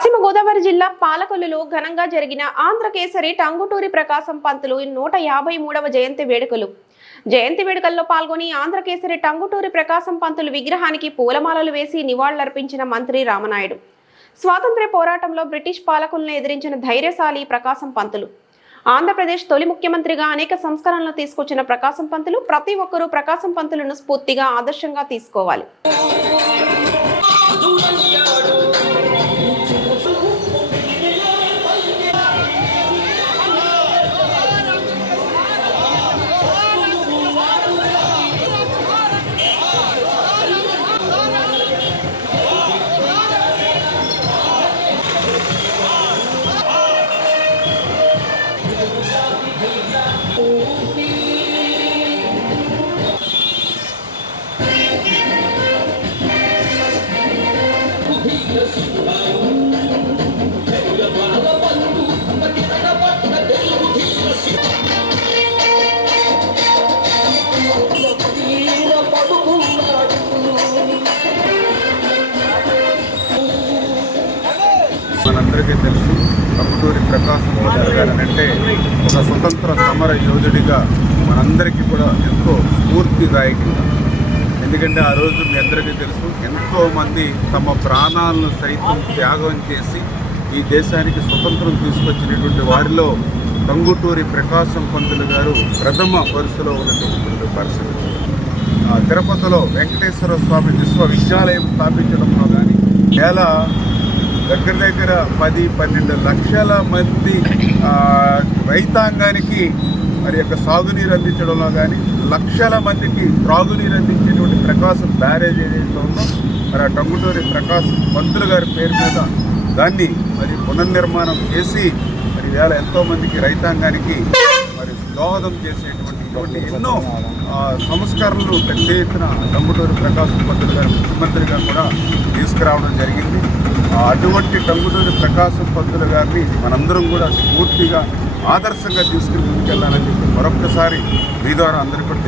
పశ్చిమ గోదావరి జిల్లా పాలకొల్లులో ఘనంగా జరిగిన ఆంధ్రకేసరి టంగుటూరి ప్రకాశం పంతులు 153వ జయంతి వేడుకల్లో పాల్గొని ఆంధ్రకేసరి టంగుటూరి ప్రకాశం పంతులు విగ్రహానికి పూలమాలలు వేసి నివాళులర్పించిన మంత్రి రామనాయుడు. స్వాతంత్ర్య పోరాటంలో బ్రిటిష్ పాలకులను ఎదిరించిన ధైర్యశాలి ప్రకాశం పంతులు. ఆంధ్రప్రదేశ్ తొలి ముఖ్యమంత్రిగా అనేక సంస్కరణలు తీసుకొచ్చిన ప్రకాశం పంతులు ప్రతి ఒక్కరూ ప్రకాశం పంతులను స్ఫూర్తిగా ఆదర్శంగా తీసుకోవాలి. మనందరికీ తెలుసు, టంగుటూరి ప్రకాశం పంతులు గారు అంటే ఒక స్వతంత్ర సమర యోధుడిగా మనందరికీ కూడా ఎంతో స్ఫూర్తిదాయకంగా. ఎందుకంటే ఆ రోజు మీ అందరికీ తెలుసు, ఎంతోమంది తమ ప్రాణాలను సైతం త్యాగం చేసి ఈ దేశానికి స్వతంత్రం తీసుకొచ్చినటువంటి వారిలో టంగుటూరి ప్రకాశం పంతులు గారు ప్రథమ వరుసలో ఉన్నటువంటి పరిస్థితి. తిరుపతిలో వెంకటేశ్వర స్వామి విశ్వవిద్యాలయం స్థాపించడంలో కానీ దగ్గర 10-12 లక్షల మంది రైతాంగానికి మరి యొక్క సాగునీరు అందించడంలో కానీ, లక్షల మందికి త్రాగునీరు అందించేటువంటి ప్రకాశం బ్యారేజ్ ఏదైతే ఉందో మరి ఆ టంగుటూరి ప్రకాశం పంతులు గారి పేరు మీద దాన్ని మరి పునర్నిర్మాణం చేసి మరి వేళ ఎంతోమందికి రైతాంగానికి మరి దోహదం చేసేటువంటి ఎన్నో సంస్కరణలు పెద్ద ఎత్తున టంగుటూరి ప్రకాశం పంతులు గారు ముఖ్యమంత్రిగా కూడా తీసుకురావడం జరిగింది. అటువంటి టంగుటూరి ప్రకాశం పంతులు గారిని మనందరం కూడా స్ఫూర్తిగా ఆదర్శంగా తీసుకుని ముందుకెళ్లాలని చెప్పి మరొక్కసారి మీ ద్వారా అందరికీ కూడా